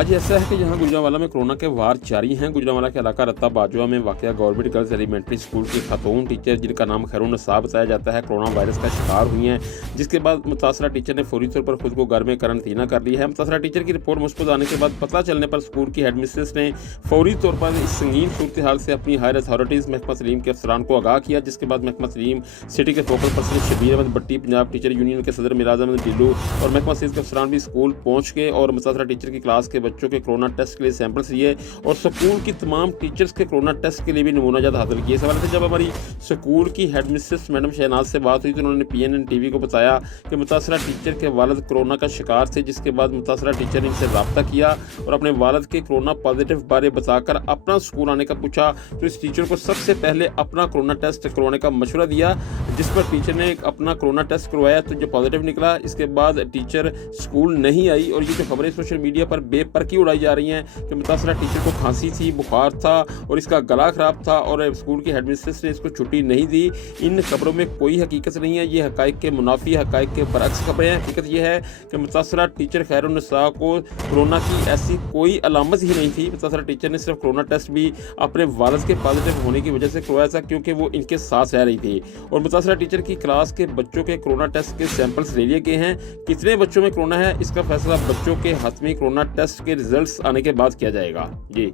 आज ऐसा है कि जहां गुजरांवाला में कोरोना के वार जारी हैं। गुजरांवाला के इलाका रत्ता बाजवा में वाक़या गवर्नमेंट गर्ल्स एलिमेंट्री स्कूल की खातून टीचर, जिनका नाम खैरुन्निसा बताया जाता है, कोरोना वायरस का शिकार हुई हैं, जिसके बाद मुतासरा टीचर ने फौरी तौर पर खुद को घर में क्वारंटीना कर लिया है। मुतासरा टीचर की रिपोर्ट मुस्बत आने के बाद पता चलने पर स्कूल की हेडमिस्ट्रेस ने फौरी तौर पर इस संगीन सूरत हाल से अपनी हायर अथॉरिटीज़ महकमा तलीम के अफसरान को आगाह किया, जिसके बाद महकमा तलीम सिटी के फोकल पर्सन शबीर अहमद भट्टी, पंजाब टीचर यूनियन के सदर मिराज अहमद डिल्लू और महकमा सेहत के अफसरान भी स्कूल पहुँच गए और मुतासरा टीचर की क्लास के बच्चों के कोरोना टेस्ट के लिए सैंपल्स लिए और स्कूल की तमाम टीचर्स के कोरोना टेस्ट के लिए भी नमूना जात हासिल किए। इस हवाले से जब हमारी स्कूल की हेडमिस्ट्रेस मैडम शहनाज से बात हुई तो उन्होंने PNN TV को बताया कि मुतासरा टीचर के वालिद कोरोना का शिकार थे, जिसके बाद मुतासरा टीचर ने इनसे रब्ता किया और अपने वालिद के कोरोना पॉजिटिव बारे बताकर अपना स्कूल आने का पूछा, तो इस टीचर को सबसे पहले अपना कोरोना टेस्ट करवाने का मशवरा दिया, जिस पर टीचर ने अपना कोरोना टेस्ट करवाया तो जो पॉजिटिव निकला। इसके बाद टीचर स्कूल नहीं आई और ये जो खबरें सोशल मीडिया पर बेपरकी उड़ाई जा रही हैं कि मुतासरा टीचर को खांसी थी, बुखार था और इसका गला खराब था और स्कूल की हेडमिस्ट्रेस ने इसको छुट्टी नहीं दी, इन खबरों में कोई हकीकत नहीं है। ये हकाइक के मुनाफी, हकाइक के बरअक्स खबरें हैं। हकीकत ये है कि मुतासरा टीचर खैरुन्निसा को कोरोना की ऐसी कोई अलामत ही नहीं थी। मुतासरा टीचर ने सिर्फ कोरोना टेस्ट भी अपने वालिद के पॉजिटिव होने की वजह से करवाया था, क्योंकि वो इनके साथ रह रही थी। और मुतासरा टीचर की क्लास के बच्चों के कोरोना टेस्ट के सैंपल्स ले लिए गए हैं। कितने बच्चों में कोरोना है, इसका फैसला बच्चों के हतमी कोरोना टेस्ट के रिजल्ट्स आने के बाद किया जाएगा। जी।